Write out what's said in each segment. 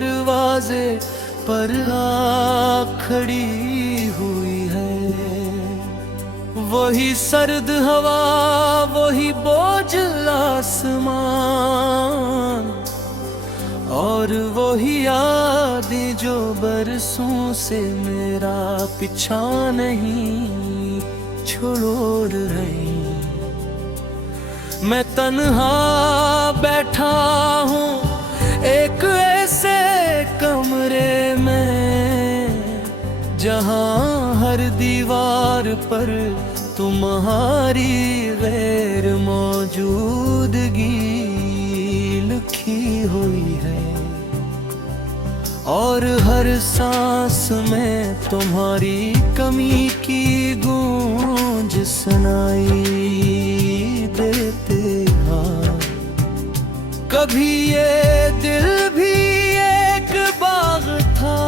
दरवाजे पर आ खड़ी हुई है। वही सर्द हवा, वही बोझ आसमान, और वही यादें जो बरसों से मेरा पीछा नहीं छोड़ रही। मैं तन्हा बैठा हूँ एक ऐसे कमरे में, जहाँ हर दीवार पर तुम्हारी गैर मौजूदगी लिखी हुई है, और हर सांस में तुम्हारी कमी की गूंज सुनाई देते। हाँ, कभी ये दिल भी एक बाग था,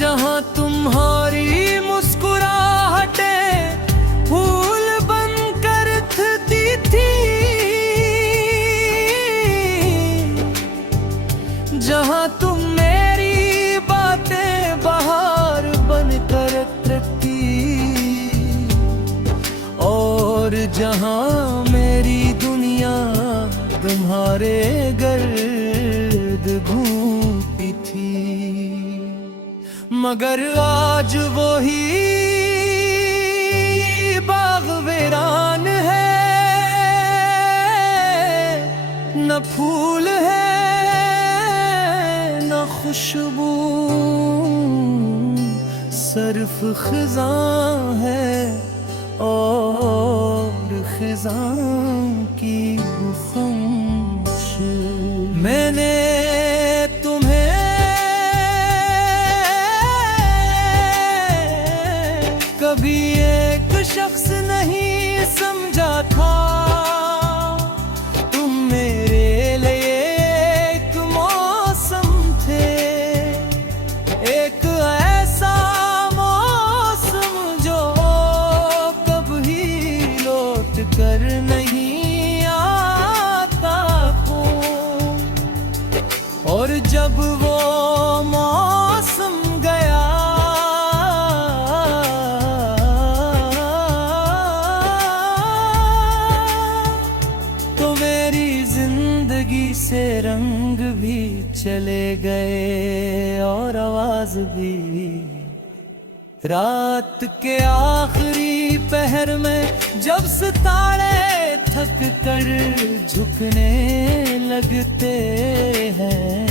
जहाँ तुम्हारी मुस्कुराहटें फूल बनकर खिलती थी, जहाँ तुम मेरी बातें बहार बनकर तृप्ति, और जहाँ मेरी दुनिया तुम्हारे गर्द घूमती थी। मगर आज वही बाग वीरान है, न फूल है न खुशबू, सिर्फ खिज़ां है और खिज़ां की खामोश। मैंने तुम्हें कभी एक शख्स नहीं समझा था, तुम मेरे लिए एक मौसम थे, एक ऐसा मौसम जो कभी लौट कर नहीं आता हो। और जब वो मौसम गया, तो मेरी जिंदगी से रंग भी चले गए और आवाज भी। रात के आखिरी पहर में जब सितारे थक कर झुकने लगते हैं,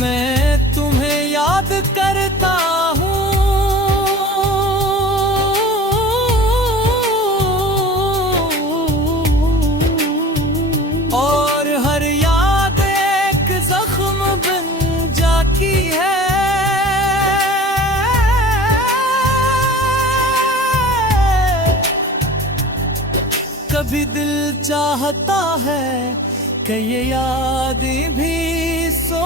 मैं तुम्हें याद करता हूँ, और हर याद एक जख्म बन जाती है। कभी दिल चाहता है कि ये यादें भी सो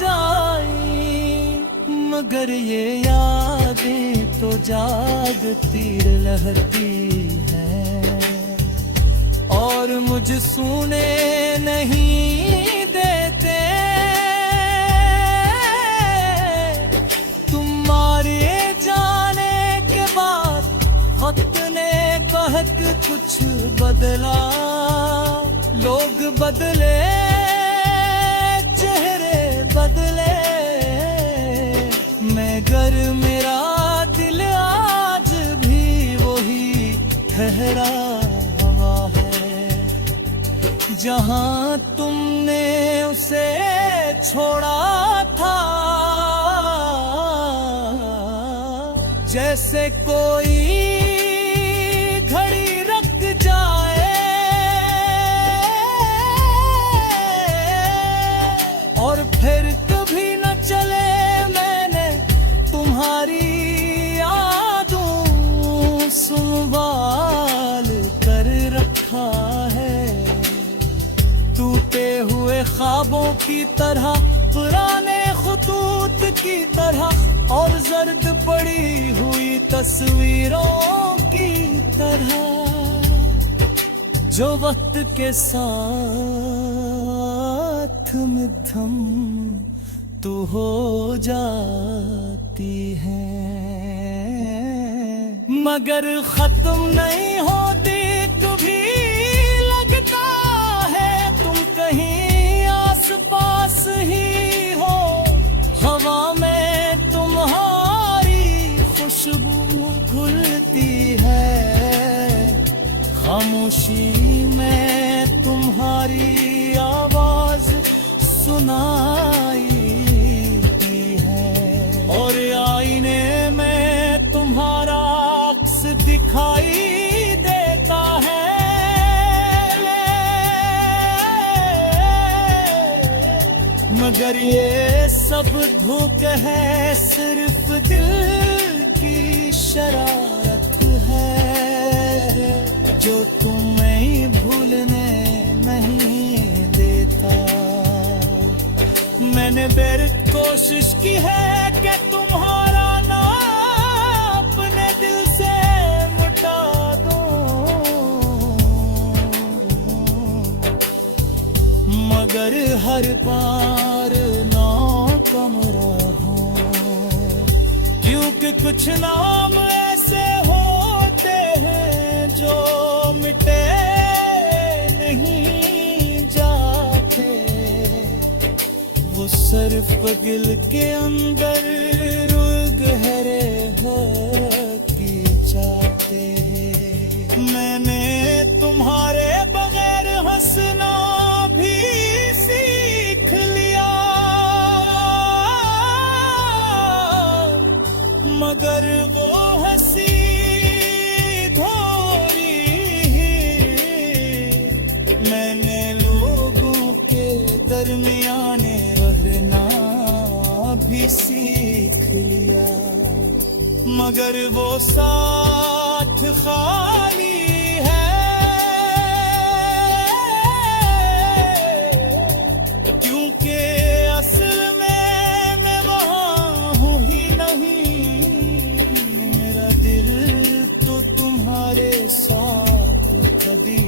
जाएं, मगर ये यादें तो जागती रहती हैं, और मुझे सुने नहीं देते। तुम्हारे जाने के बाद वक्त ने बहुत कुछ बदला, लोग बदले, चेहरे बदले, मगर मेरा दिल आज भी वही ठहरा हुआ है, जहाँ तुमने उसे छोड़ा था। जैसे कोई घड़ी रख जाए और फिर कभी न चले, मैंने तुम्हारी यादों संभाल कर रखा है। टूटे हुए ख्वाबों की तरह, पुराने खुतूत की तरह, और जर्द पड़ी हुई तस्वीरों की तरह। जो वक्त के साथ मध्यम तू हो जाती है, मगर खत्म नहीं होती कभी। लगता है तुम कहीं आस पास ही हो, हवा में तुम्हारी खुशबू घुलती है, खामोशी में तुम्हारी आवाज सुनाई दी है, और आईने में तुम्हारा अक्स दिखाई देता है। मगर ये सब धोख है, सिर्फ दिल की शरारत है, जो तुम्हें भूलने नहीं देता। मैंने बेरत कोशिश की है कि तुम्हारा नाम अपने दिल से मिटा दूं, मगर हर बार नाकाम रहूं, क्योंकि कुछ नाम ऐसे होते हैं जो मिटे नहीं जाते, वो सिर्फ दिल के अंदर गहरे हो की चाहते हैं। मैंने तुम्हारे बगैर हंसना भी सीख लिया, मगर वो हंसी मैंने लोगों के दरमियाने रहना भी सीख लिया, मगर वो साथ खाली है, क्योंकि असल में मैं वहाँ हूँ ही नहीं। मेरा दिल तो तुम्हारे साथ कभी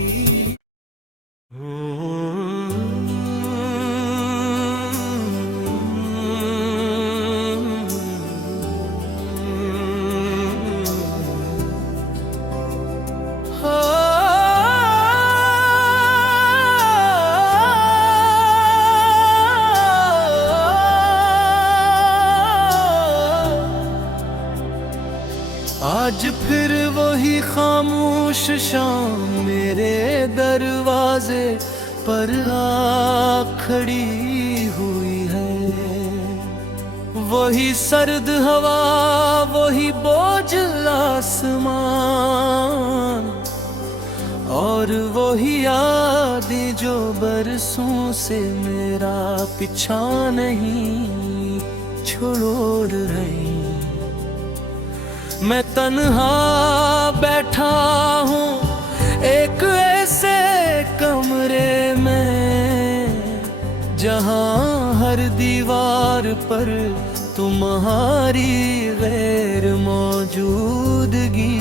आज फिर वही खामोश शाम मेरे दरवाजे पर आ खड़ी हुई है, वही सर्द हवा, वही बोझिल आसमान, और वही यादें जो बरसों से मेरा पीछा नहीं छोड़ रही। मैं तन्हा बैठा हूँ एक ऐसे कमरे में, जहाँ हर दीवार पर तुम्हारी गैर मौजूदगी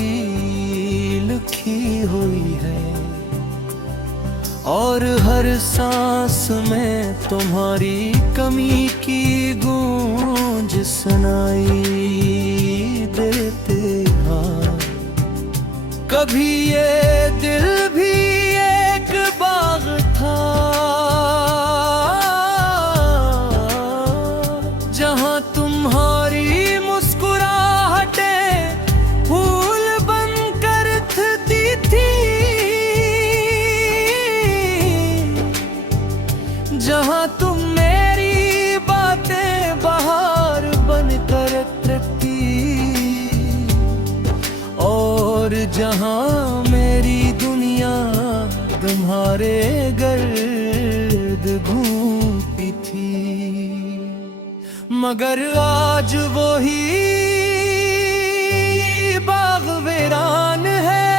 लिखी हुई है, और हर सांस में तुम्हारी कमी की गूंज सुनाई देते हैं। कभी ये दिल भी एक बाग था, जहां तुम्हारी मुस्कुराहटें फूल बनकर खिलती थी, जहां तुम मेरी बातें बहार बनकर रखती, और जहां मेरी दुनिया तुम्हारे गर्द घूमती थी। मगर आज वही बाग वीरान है,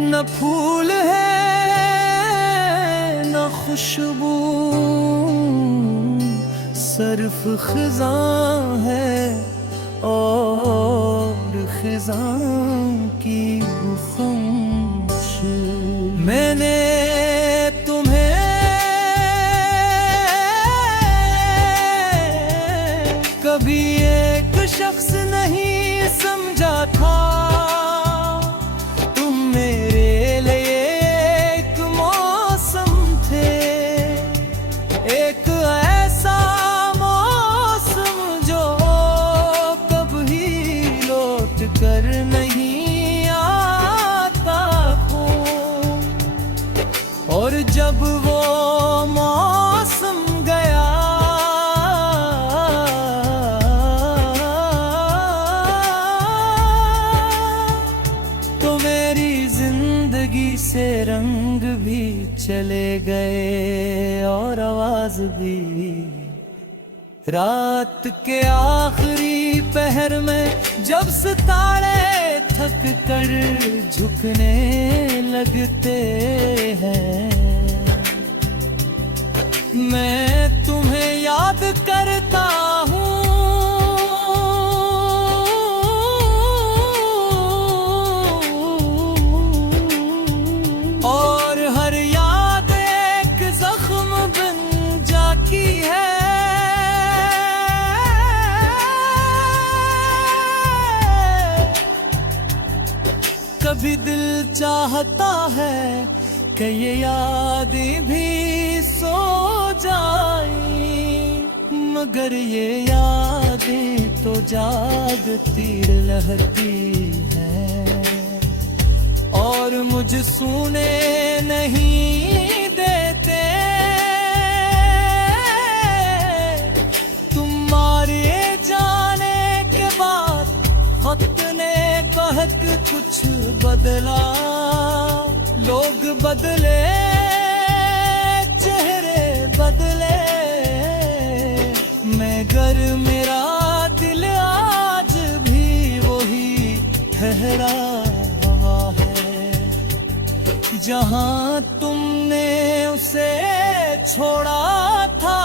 न फूल है न खुशबू, सिर्फ खिज़ां है और खिज़ां की गुफ़ां। जब वो मौसम गया तो मेरी जिंदगी से रंग भी चले गए और आवाज भी। रात के आखिरी पहर में जब सितारे थक कर झुकने लगते हैं, मैं तुम्हें याद करता हूँ और हर याद एक जख्म बन जाती है। कभी दिल चाहता है कि ये यादें भी सो जाएं, मगर ये यादें तो जागती रहती हैं और मुझे सोने नहीं देते। तुम्हारे जाने के बाद वक्त ने बहुत कुछ बदला, लोग बदले, चेहरे बदले, मगर मेरा दिल आज भी वही ठहरा हुआ है। जहां तुमने उसे छोड़ा था,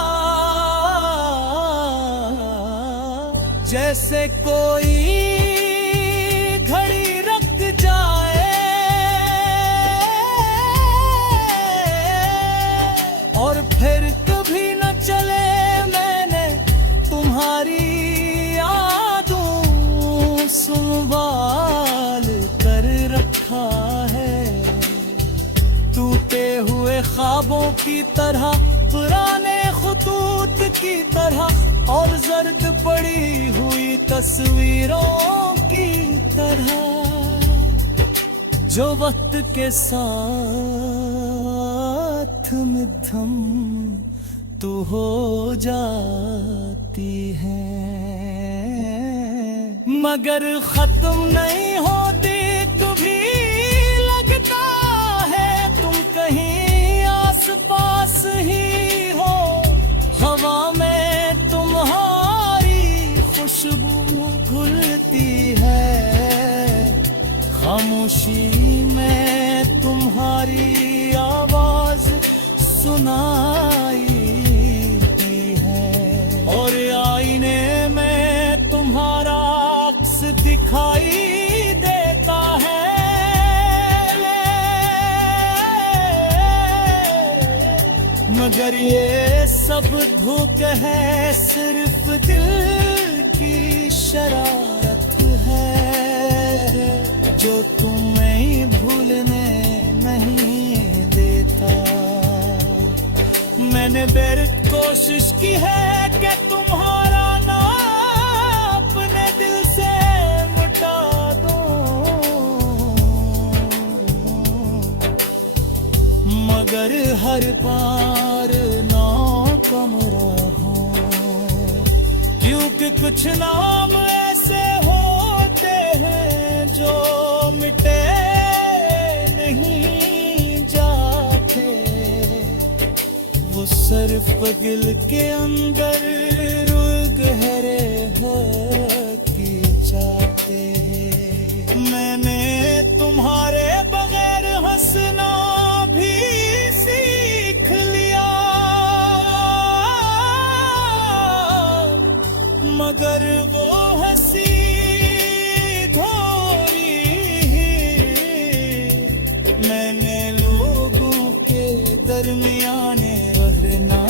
जैसे कोई फिर कभी न चले, मैंने तुम्हारी यादों संभाल कर रखा है। टूटे हुए ख्वाबों की तरह, पुराने खुतूत की तरह और जर्द पड़ी हुई तस्वीरों की तरह, जो वक्त के साथ मध्यम तू हो जाती है, मगर खत्म नहीं होती। कभी लगता है तुम कहीं आस पास ही हो, हवा में तुम्हारी खुशबू घुलती है, खामोशी में तुम्हारी आवाज सुनाई दी है और आईने में तुम्हारा अक्स दिखाई देता है। मगर ये सब धोख है, सिर्फ दिल की शरारत है, जो तुम्हें भूलने नहीं देता। मैंने बेरत कोशिश की है कि तुम्हारा नाम अपने दिल से मिटा दूं, मगर हर बार नाकाम रहा, क्योंकि कुछ नाम ऐसे होते हैं जो मिटे नहीं जाते, वो सिर्फ दिल के अंदर रुग गहरे हो की चाहते हैं। मैंने तुम्हारे बगैर हंसना भी सीख लिया, मगर वो हंसी धोरी मैंने लोगों के दरमियाने रहना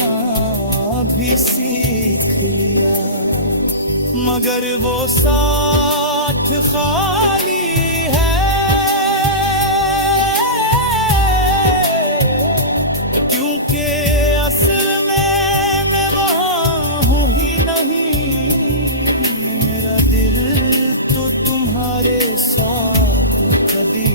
भी सीख लिया, मगर वो साथ खाली है, क्योंकि असल में मैं वहाँ हूँ ही नहीं, मेरा दिल तो तुम्हारे साथ कभी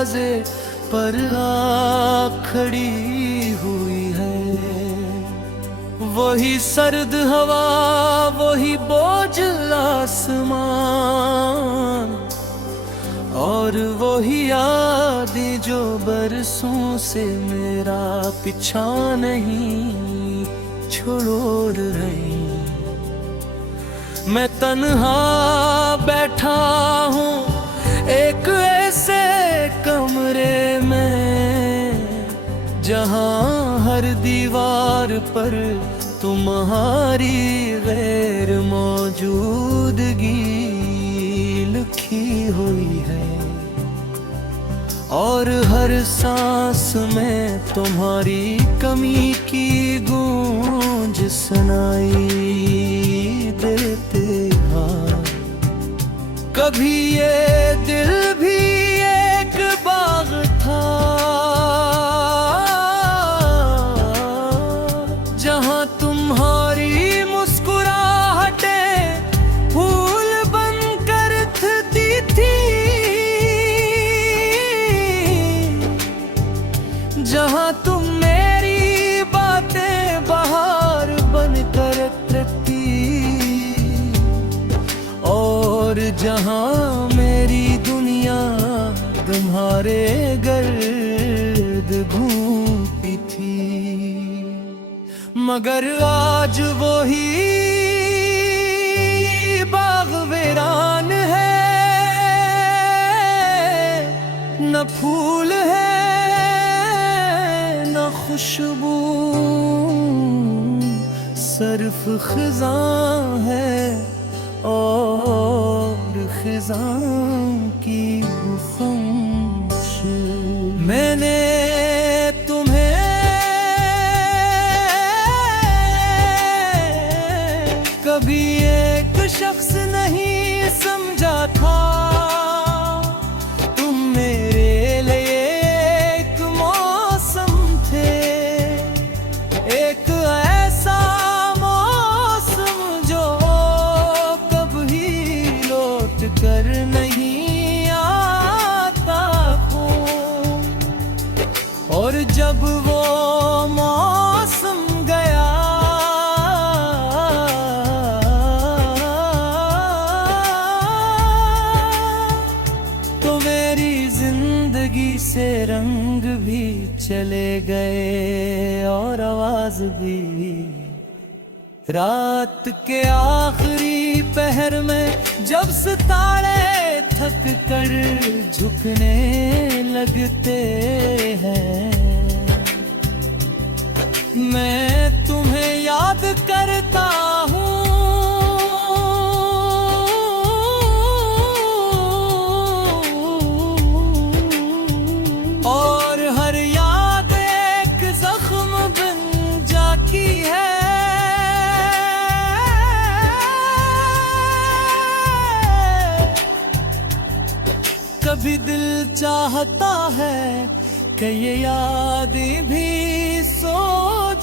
दरवाजे पर आ खड़ी हुई है। वही सर्द हवा, वही बोझ आसमान, और वही यादें जो बरसों से मेरा पीछा नहीं छोड़ रही। मैं तन्हा बैठा हूँ एक ऐसे कमरे में, जहाँ हर दीवार पर तुम्हारी गैर मौजूदगी लिखी हुई है, और हर सांस में तुम्हारी कमी की गूंज सुनाई देते हाँ। कभी ये दिल भी एक बाग था, जहां तुम्हारी मुस्कुराहटें फूल बनकर खिलती थी, जहां तुम मेरी बातें बहार बनकर तृप्ति, और जहां मेरी दुनिया तुम्हारे गर्द घूमती थी। मगर आज वही बाग वीरान है, न फूल है न खुशबू, सिर्फ खिज़ां है और खिज़ां की खामोश। मैंने तुम्हें कभी एक शख्स नहीं समझा था, तुम मेरे लिए एक मौसम थे, एक ऐसा मौसम जो कभी लौट कर नहीं आता हो। और जब वो मौसम गया तो मेरी जिंदगी से रंग भी चले गए और आवाज भी। रात के आखिरी पहर में जब सितारे थक कर झुकने लगते हैं, मैं तुम्हें याद करता हूँ, और हर याद एक जख्म बन जाती है। कभी दिल चाहता है कि ये यादें भी सो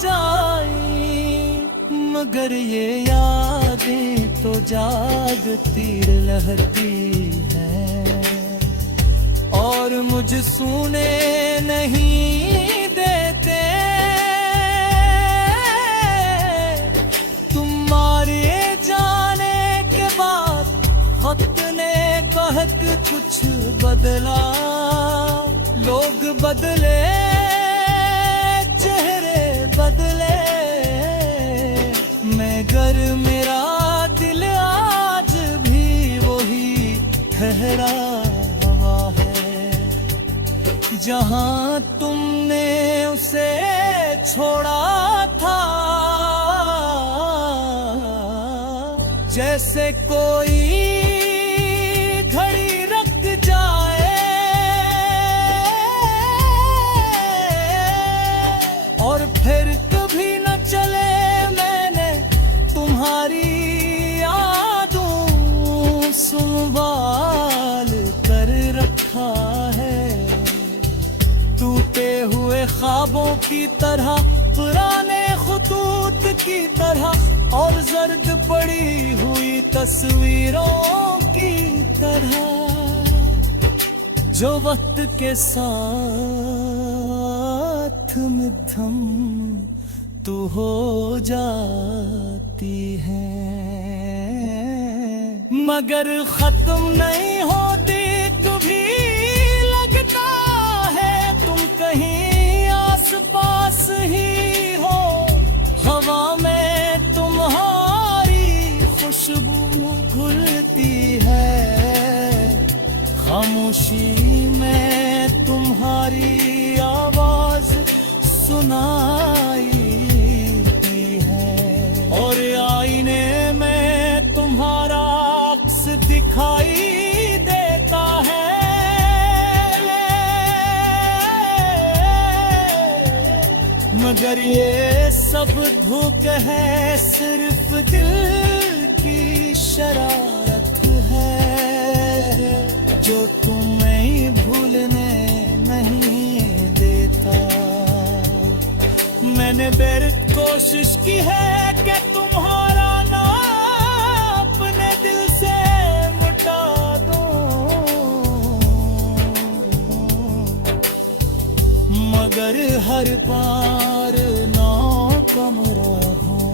जाएं, मगर ये यादें तो जागती रहती हैं और मुझे सुने नहीं देते। तुम्हारे जाने के बाद वक्त ने बहुत कुछ बदला, लोग बदले, चेहरे बदले, मगर मेरा दिल आज भी वही ठहरा हुआ है, जहां तुमने उसे छोड़ा था। जैसे कोई घड़ी रुक जाए और फिर कभी न चले, मैंने तुम्हारी यादों संभाल कर रखा है। टूटे हुए ख्वाबों की तरह, पुराने खतूत की तरह, और जर्द पड़ी हुई तस्वीरों की तरह, जो वक्त के साथ मध्यम तू हो जाती है, मगर खत्म नहीं होती कभी। लगता है तुम कहीं आस पास ही हो, हवा में तुम्हारी खुशबू घुलती है, खामोशी में तुम्हारी आवाज सुनाई दी है, और आईने में तुम्हारा अक्स दिखाई देता है। मगर ये सब धोख है, सिर्फ दिल की शरारत है, जो तुम्हें भूलने नहीं देता। मैंने बेरत कोशिश की है कि तुम्हारा नाम अपने दिल से मिटा दूं, मगर हर बार नाकाम रहा हूं,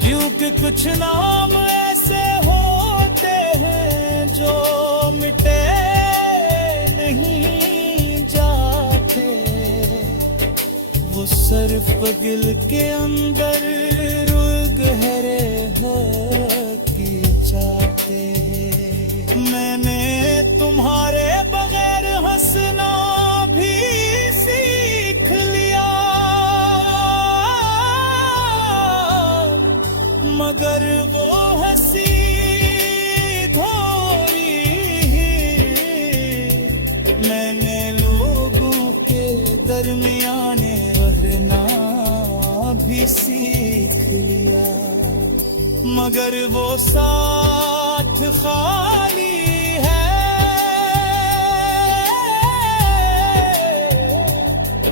क्योंकि कुछ नाम ऐसे होते हैं जो मिटे नहीं जाते, वो सिर्फ दिल के अंदर रुक गहरे हो की जाते हैं। मैंने तुम्हारे बगैर हंसना भी सीख लिया, मगर वो हंसी मैंने लोगों के दरमियाने रहना भी सीख लिया, मगर वो साथ खाली है,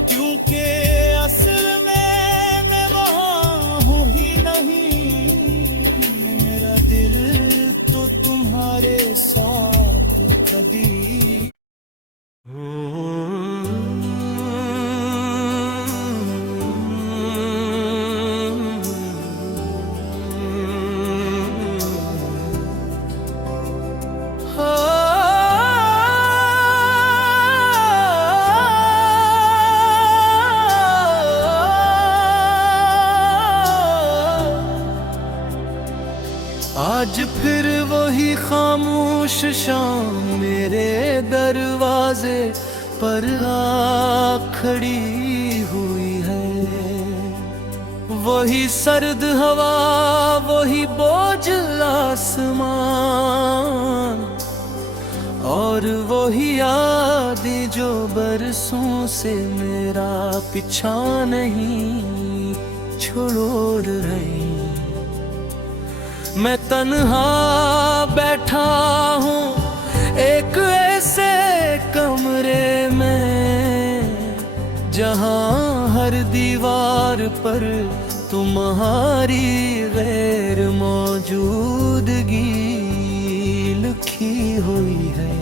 क्योंकि असल में मैं वहाँ हूँ ही नहीं। मेरा दिल तो तुम्हारे साथ कभी आज फिर वही खामोश शाम मेरे दरवाजे पर आ खड़ी हुई है, वही सर्द हवा, वही बोझ आसमान, और वही यादें जो बरसों से मेरा पीछा नहीं छोड़ रही। मैं तन्हा बैठा हूँ एक ऐसे कमरे में, जहाँ हर दीवार पर तुम्हारी गैर मौजूदगी लिखी हुई है,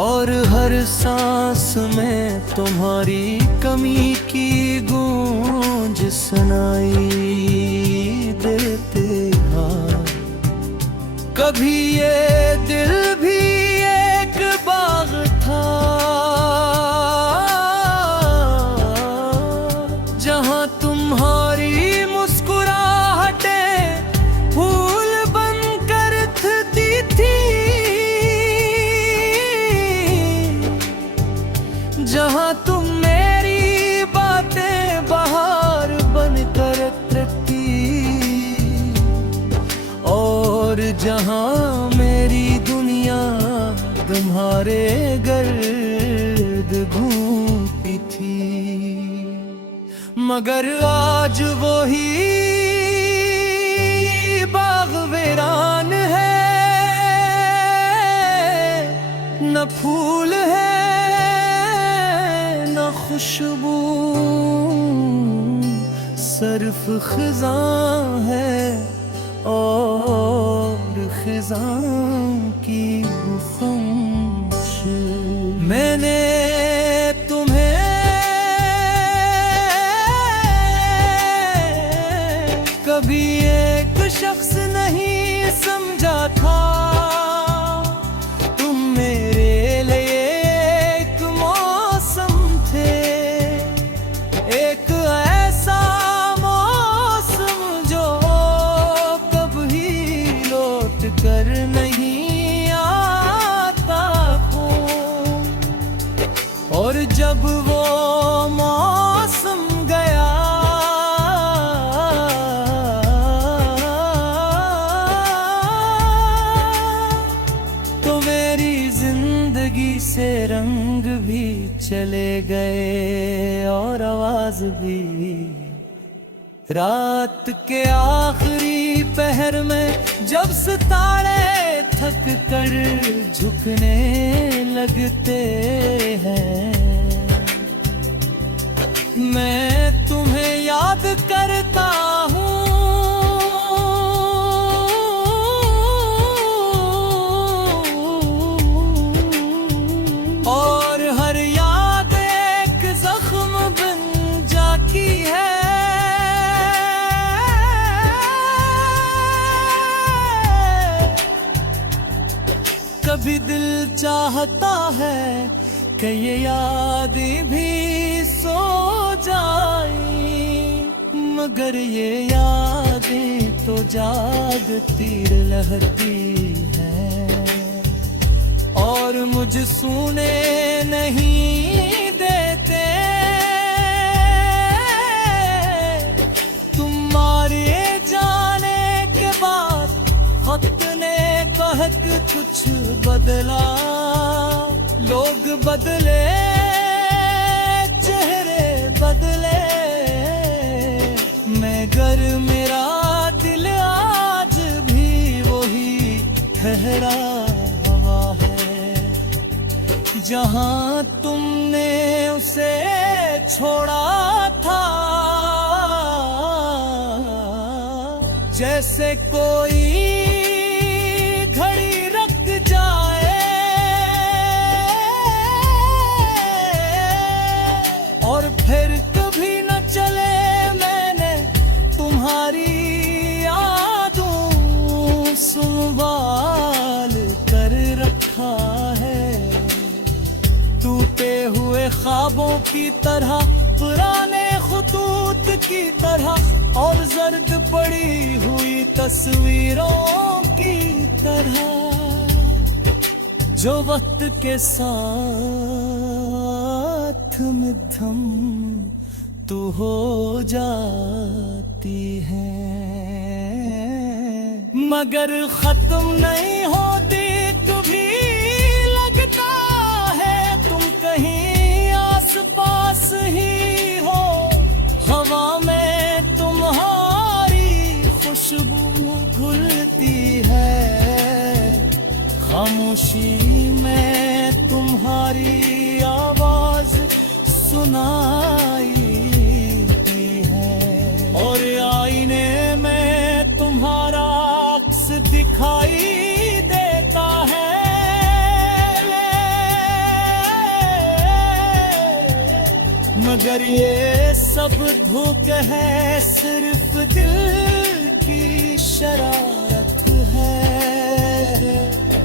और हर सांस में तुम्हारी कमी की गूंज सुनाई देते हैं। कभी ये दिल भी एक बाग था, जहां तुम्हारी मुस्कुराहटें फूल बनकर खिलती थी, जहां तुम मेरी बातें बहार बनकर तृप्ति, और जहां मेरी दुनिया तुम्हारे गर्द घूमती थी। मगर आज वही बाग वीरान है, न फूल है न खुशबू, सिर्फ खिज़ां है और खिज़ां की गुफ़ां। जब वो मौसम गया तो मेरी जिंदगी से रंग भी चले गए और आवाज भी। रात के आखिरी पहर में जब सितारे थक कर झुकने लगते हैं, मैं तुम्हें याद करता हूँ और हर याद एक जख्म बन जाती है। कभी दिल चाहता है कि ये यादें भी सो जाएं, मगर ये यादें तो जागती रहती हैं और मुझे सुने नहीं देते। तुम्हारे जाने के बाद वक्त ने बहक कुछ बदला, लोग बदले, चेहरे बदले, मगर मेरा दिल आज भी वही ठहरा हुआ है। जहां तुमने उसे छोड़ा था, जैसे कोई घड़ी रख जाए और फिर कभी न चले, मैंने तुम्हारी यादों संभाल कर रखा है। टूटे हुए ख्वाबों की तरह, पुराने खुतूत की तरह और जर्द पड़ी हुई तस्वीरों की तरह, जो वक्त के साथ मध्यम तू हो जाती है, मगर खत्म नहीं होती कभी। लगता है तुम कहीं आस पास ही हो, हवा में तुम्हारी खुशबू घुलती है, खामोशी में तुम्हारी आवाज सुनाई दी है और आईने में तुम्हारा अक्स दिखाई देता है। मगर ये सब धोख है, सिर्फ दिल की शरारत है,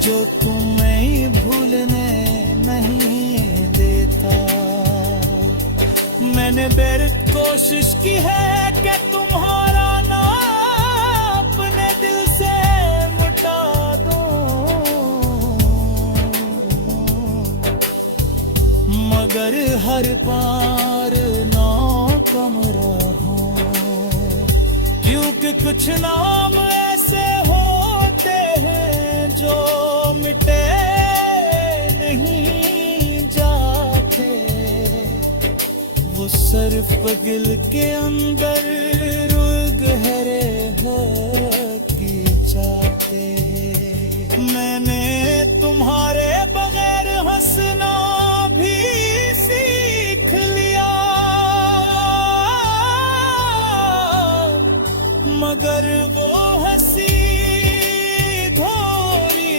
जो तुम्हें भूलने नहीं देता। मैंने बेरत कोशिश की है कि तुम्हारा नाम अपने दिल से मिटा दूं, मगर हर बार नाकाम रहा, क्योंकि कुछ नाम ऐसे होते हैं जो मिटे नहीं जाते, वो सिर्फ दिल के अंदर रुग हरे हो की चाहते हैं। मैंने तुम्हारे बगैर हंसना भी सीख लिया, मगर वो हंसी धोरी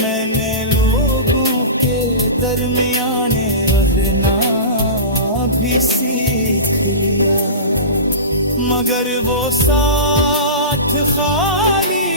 मैंने लोगों के दरमियाने रहना भी सीख लिया, मगर वो साथ खाली